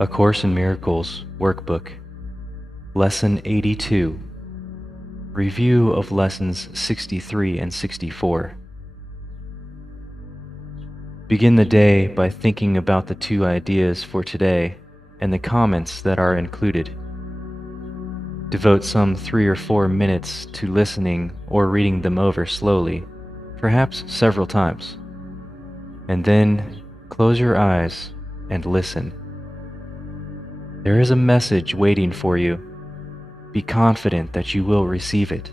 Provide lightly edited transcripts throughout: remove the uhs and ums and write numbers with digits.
A Course in Miracles Workbook, Lesson 82, Review of Lessons 63 and 64. Begin the day by thinking about the two ideas for today and the comments that are included. Devote some 3 or 4 minutes to listening or reading them over slowly, perhaps several times. And then close your eyes and listen. There is a message waiting for you. Be confident that you will receive it.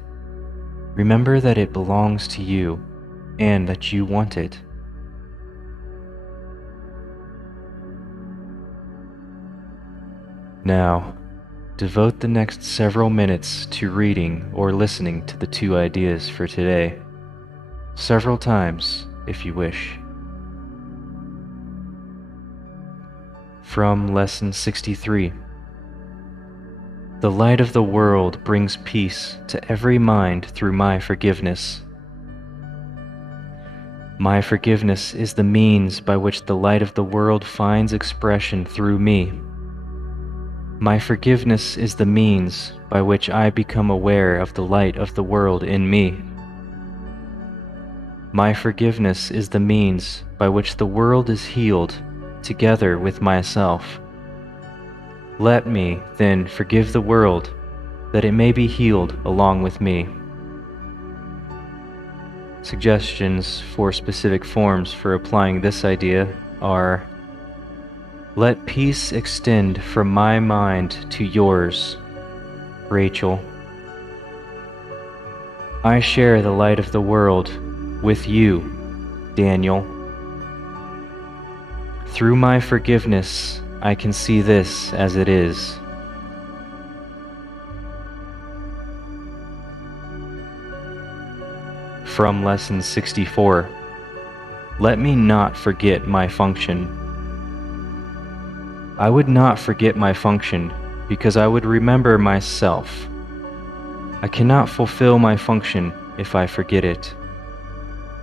Remember that it belongs to you and that you want it. Now, devote the next several minutes to reading or listening to the two ideas for today, several times if you wish. From Lesson 63. The light of the world brings peace to every mind through my forgiveness. My forgiveness is the means by which the light of the world finds expression through me. My forgiveness is the means by which I become aware of the light of the world in me. My forgiveness is the means by which the world is healed together with myself. Let me, then, forgive the world, that it may be healed along with me. Suggestions for specific forms for applying this idea are: let peace extend from my mind to yours, Rachel. I share the light of the world with you, Daniel. Through my forgiveness, I can see this as it is. From Lesson 64. Let me not forget my function. I would not forget my function because I would remember myself. I cannot fulfill my function if I forget it.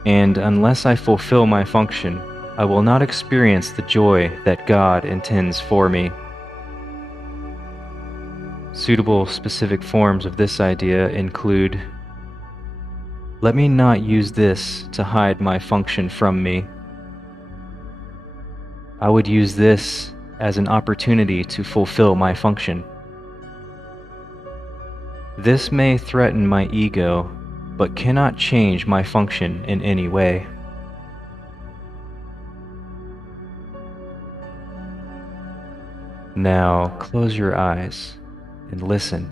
And unless I fulfill my function, I will not experience the joy that God intends for me. Suitable specific forms of this idea include: let me not use this to hide my function from me. I would use this as an opportunity to fulfill my function. This may threaten my ego, but cannot change my function in any way. Now close your eyes and listen.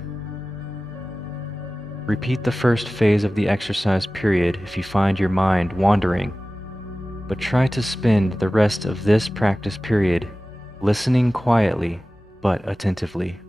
Repeat the first phase of the exercise period if you find your mind wandering, but try to spend the rest of this practice period listening quietly but attentively.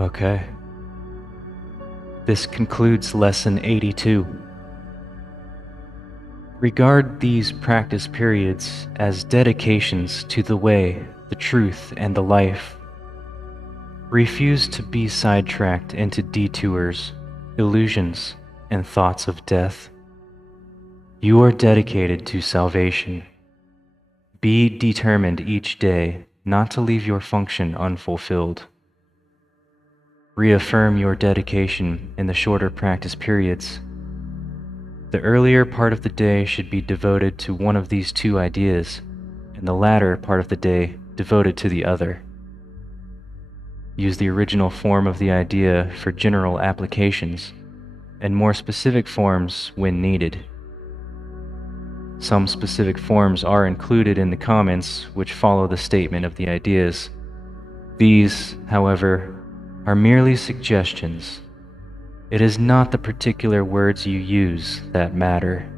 Okay. This concludes Lesson 82. Regard these practice periods as dedications to the way, the truth, and the life. Refuse to be sidetracked into detours, illusions, and thoughts of death. You are dedicated to salvation. Be determined each day not to leave your function unfulfilled. Reaffirm your dedication in the shorter practice periods. The earlier part of the day should be devoted to one of these two ideas, and the latter part of the day devoted to the other. Use the original form of the idea for general applications, and more specific forms when needed. Some specific forms are included in the comments which follow the statement of the ideas. These, however, are merely suggestions. It is not the particular words you use that matter.